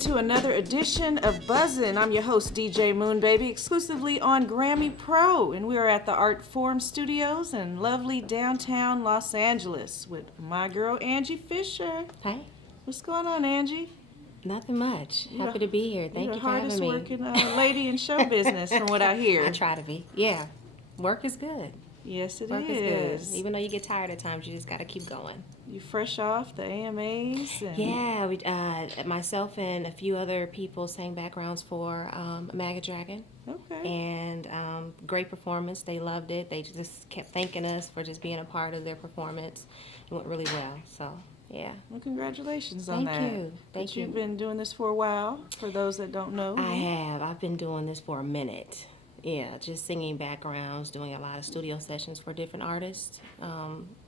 into another edition of Buzzin. I'm your host, DJ Moonbaby, exclusively on GRAMMY Pro, and we are at the Art Forum Studios in lovely downtown Los Angeles with my girl, Angie Fisher. Hi. What's going on, Angie? Nothing much. Happy to be here. Thank you for having me. You're the hardest working lady in show business, from what I hear. I try to be. Yeah. Work is good. Yes, Work is good. Even though you get tired at times, you just got to keep going. You fresh off the AMAs? Yeah. We, myself and a few other people sang backgrounds for Maggot Dragon. Okay. And great performance. They loved it. They just kept thanking us for just being a part of their performance. It went really well. So, yeah. Well, congratulations on that. Thank you. Thank you. You've been doing this for a while, for those that don't know. I have. I've been doing this for a minute. Yeah, just singing backgrounds, doing a lot of studio sessions for different artists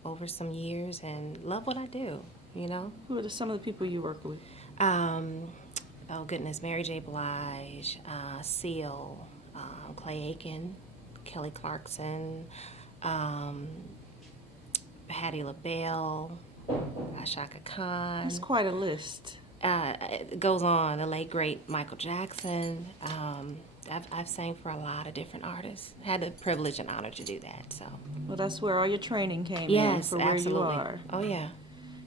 over some years, and love what I do, you know. Who are some of the people you work with? Oh, goodness, Mary J. Blige, Seal, Clay Aiken, Kelly Clarkson, Patti LaBelle, Shaka Khan. That's quite a list. It goes on. The late, great Michael Jackson. I've sang for a lot of different artists. Had the privilege and honor to do that. So. Well, that's where all your training came in. Yes, for absolutely. Where you are. Oh yeah.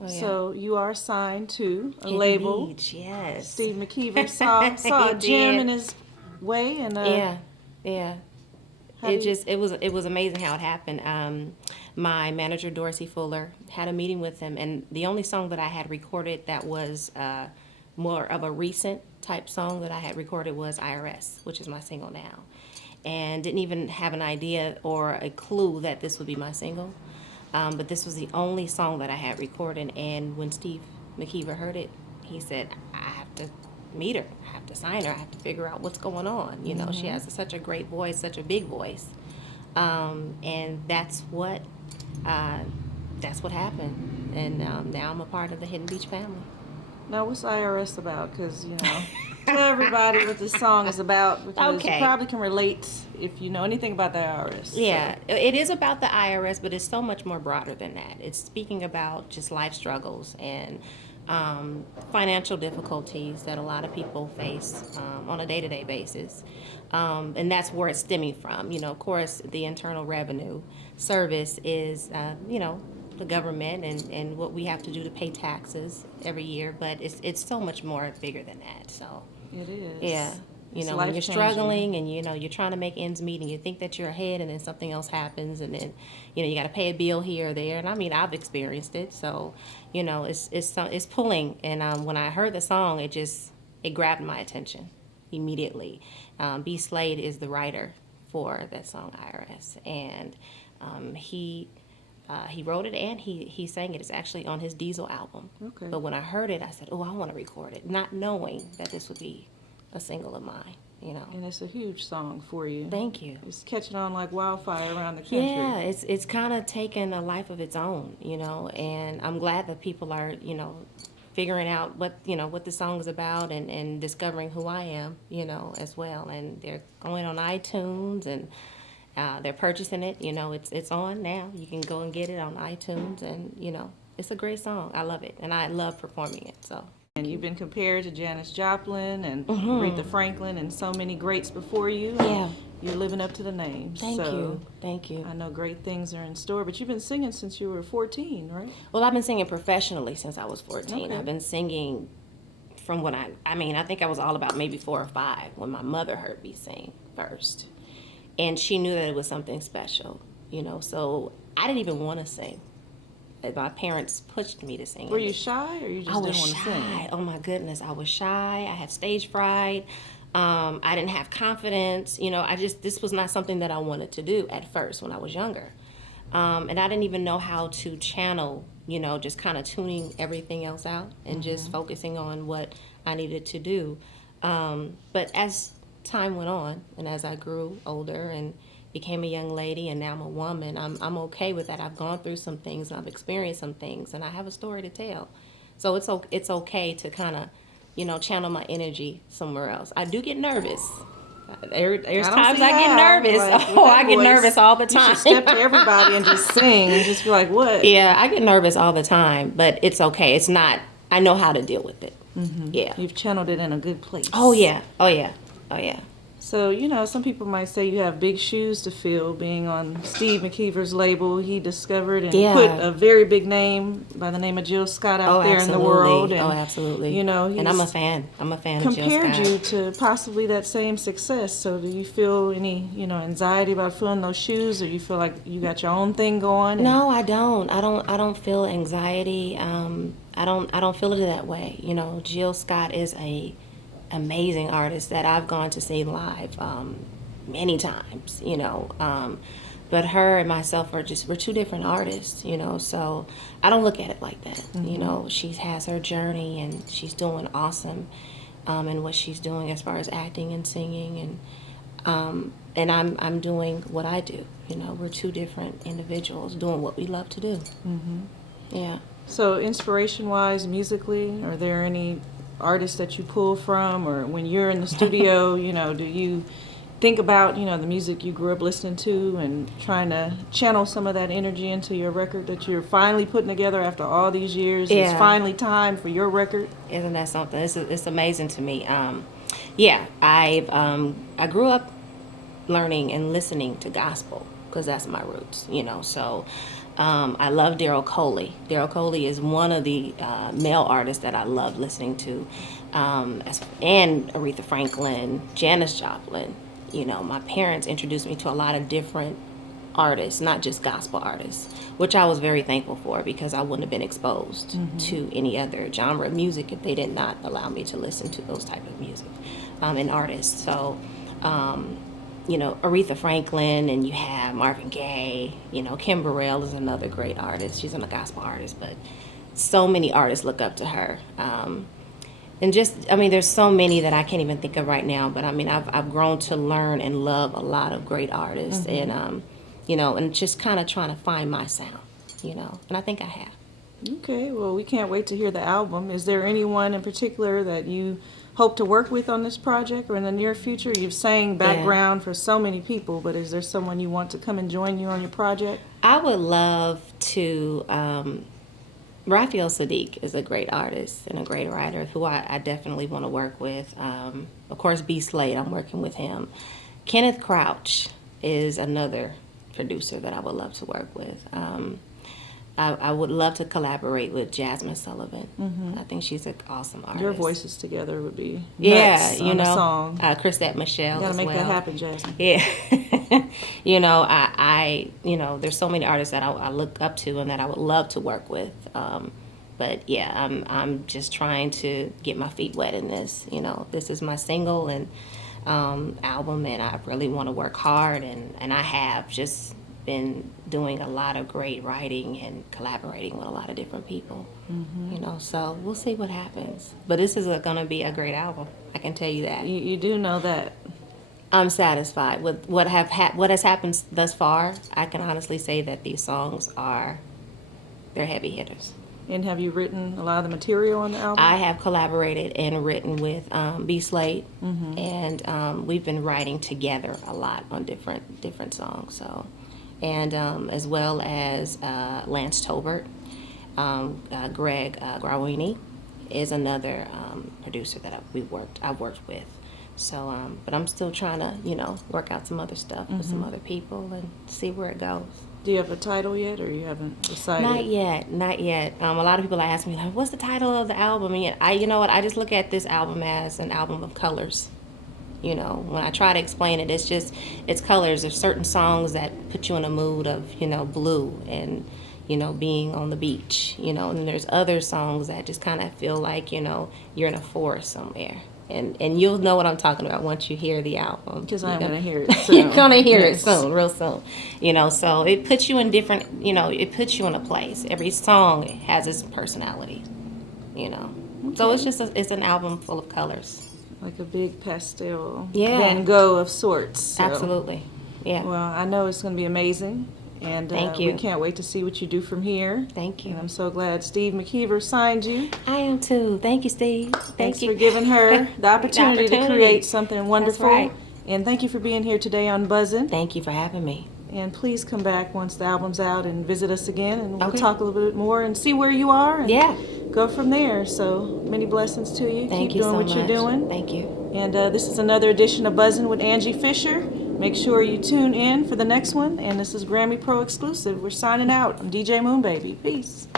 Oh, yeah. So you are signed to a Hidden label. Beach, yes. Steve McKeever saw a gem in his way, and yeah. It was amazing how it happened. My manager Dorsey Fuller had a meeting with him, and the only song that I had recorded that was more of a recent type song that I had recorded was I.R.S, which is my single now, and didn't even have an idea or a clue that this would be my single. But this was the only song that I had recorded, and when Steve McKeever heard it, he said, I have to meet her, I have to sign her, I have to figure out what's going on. You know, she has such a great voice, such a big voice. And that's what happened. And now I'm a part of the Hidden Beach family. Now, what's I.R.S. about? Because, you know, tell everybody what this song is about, because you probably can relate if you know anything about the I.R.S. Yeah, it is about the I.R.S., but it's so much more broader than that. It's speaking about just life struggles and financial difficulties that a lot of people face on a day-to-day basis. And that's where it's stemming from. You know, of course, the Internal Revenue Service is, you know, the government and what we have to do to pay taxes every year, but it's so much more bigger than that. So it is. Yeah. You know, when you're struggling and, you know, you're trying to make ends meet and you think that you're ahead and then something else happens and then, you know, you got to pay a bill here or there. And I mean, I've experienced it. So, you know, it's pulling. And when I heard the song, it grabbed my attention immediately. B. Slade is the writer for that song, I.R.S. And he wrote it and he sang it. It's actually on his Diesel album. Okay. But when I heard it, I said, oh, I want to record it, not knowing that this would be a single of mine, you know. And it's a huge song for you. Thank you. It's catching on like wildfire around the country. Yeah, it's kind of taken a life of its own, you know, and I'm glad that people are, you know, figuring out what the song is about and discovering who I am, you know, as well. And they're going on iTunes and they're purchasing it, you know, it's on now. You can go and get it on iTunes and, you know, it's a great song. I love it, and I love performing it, so. And you've been compared to Janis Joplin and Aretha Franklin and so many greats before you. Yeah. You're living up to the names. Thank you. I know great things are in store, but you've been singing since you were 14, right? Well, I've been singing professionally since I was 14. Okay. I've been singing from when I think I was all about maybe 4 or 5 when my mother heard me sing first. And she knew that it was something special, you know, so I didn't even want to sing. My parents pushed me to sing. Were you shy or you just didn't want to sing? I was shy. Oh my goodness, I was shy. I had stage fright. I didn't have confidence. You know, this was not something that I wanted to do at first when I was younger. And I didn't even know how to channel, you know, just kind of tuning everything else out and just focusing on what I needed to do. But as time went on and as I grew older and became a young lady and now I'm a woman, I'm okay with that. I've gone through some things and I've experienced some things and I have a story to tell. So it's okay to kind of, you know, channel my energy somewhere else. I do get nervous. There's times I get nervous. Like, I get nervous all the time. You should step to everybody and just sing and just be like, what? Yeah, I get nervous all the time, but it's okay. It's not, I know how to deal with it. Yeah. You've channeled it in a good place. Oh yeah. Oh yeah. Oh yeah. So, you know, some people might say you have big shoes to fill being on Steve McKeever's label. He discovered and Yeah. put a very big name by the name of Jill Scott out there in the world. And, absolutely. You know, and I'm a fan. I'm a fan of Jill Scott. Compared you to possibly that same success. So do you feel any, you know, anxiety about filling those shoes, or you feel like you got your own thing going? No, I don't. I don't feel anxiety. I don't feel it that way. You know, Jill Scott is a amazing artist that I've gone to see live many times, you know, but her and myself we're two different artists, you know, so I don't look at it like that. You know, she has her journey and she's doing awesome in what she's doing as far as acting and singing, and I'm doing what I do. You know, we're two different individuals doing what we love to do. Yeah. So inspiration-wise, musically, are there any artists that you pull from, or when you're in the studio, you know, do you think about, you know, the music you grew up listening to and trying to channel some of that energy into your record that you're finally putting together after all these years? Yeah. It's finally time for your record. Isn't that something? It's amazing to me. Yeah, I grew up learning and listening to gospel because that's my roots, you know, so I love Daryl Coley. Daryl Coley is one of the male artists that I love listening to, and Aretha Franklin, Janis Joplin. You know, my parents introduced me to a lot of different artists, not just gospel artists, which I was very thankful for because I wouldn't have been exposed to any other genre of music if they did not allow me to listen to those type of music and artists. So, you know, Aretha Franklin, and you have Marvin Gaye, you know, Kim Burrell is another great artist. She's a gospel artist, but so many artists look up to her. And just, I mean, there's so many that I can't even think of right now, but I mean, I've grown to learn and love a lot of great artists, and, you know, and just kind of trying to find my sound, you know, and I think I have. Okay, well, we can't wait to hear the album. Is there anyone in particular that you hope to work with on this project or in the near future? You've sang background for so many people, but is there someone you want to come and join you on your project? I would love to, Raphael Sadiq is a great artist and a great writer who I definitely want to work with. Of course, B. Slade, I'm working with him. Kenneth Crouch is another producer that I would love to work with. I would love to collaborate with Jasmine Sullivan. I think she's an awesome artist. Your voices together would be nuts you on know, a song. Chrisette Michelle. You gotta as make well. that happen, Jasmine. Yeah, you know, I you know, there's so many artists that I look up to and that I would love to work with. But yeah, I'm just trying to get my feet wet in this. You know, this is my single and album, and I really want to work hard, and I have just been doing a lot of great writing and collaborating with a lot of different people. You know, so we'll see what happens. But this is going to be a great album. I can tell you that. You do know that. I'm satisfied with what has happened thus far. I can honestly say that these songs they're heavy hitters. And have you written a lot of the material on the album? I have collaborated and written with B. Slade, and we've been writing together a lot on different songs. So, and as well as Lance Tobert, Greg Grawini is another producer that I've worked with. So, but I'm still trying to, you know, work out some other stuff with some other people and see where it goes. Do you have a title yet, or you haven't decided? Not yet. A lot of people ask me, like, what's the title of the album? And you know what? I just look at this album as an album of colors. You know, when I try to explain it, it's colors. There's certain songs that put you in a mood of, you know, blue and, you know, being on the beach, you know, and there's other songs that just kind of feel like, you know, you're in a forest somewhere. And you'll know what I'm talking about once you hear the album. Because I'm going to hear it soon. You're going to hear it soon, real soon. You know, so it puts you in different, you know, it puts you in a place. Every song has its personality, you know. Okay. So it's an album full of colors. Like a big pastel Van Gogh of sorts. So. Absolutely, yeah. Well, I know it's going to be amazing. And Thank you. We can't wait to see what you do from here. Thank you. And I'm so glad Steve McKeever signed you. I am too. Thank you, Steve. Thanks for giving her the opportunity to create something wonderful. That's right. And thank you for being here today on Buzzin'. Thank you for having me. And please come back once the album's out and visit us again, and we'll Okay. talk a little bit more and see where you are and Yeah. go from there. So many blessings to you. Thank Keep you doing so what much. you're doing. Thank you. And this is another edition of Buzzin' with Angie Fisher. Make sure you tune in for the next one. And this is Grammy Pro exclusive. We're signing out. I'm DJ Moonbaby. Peace.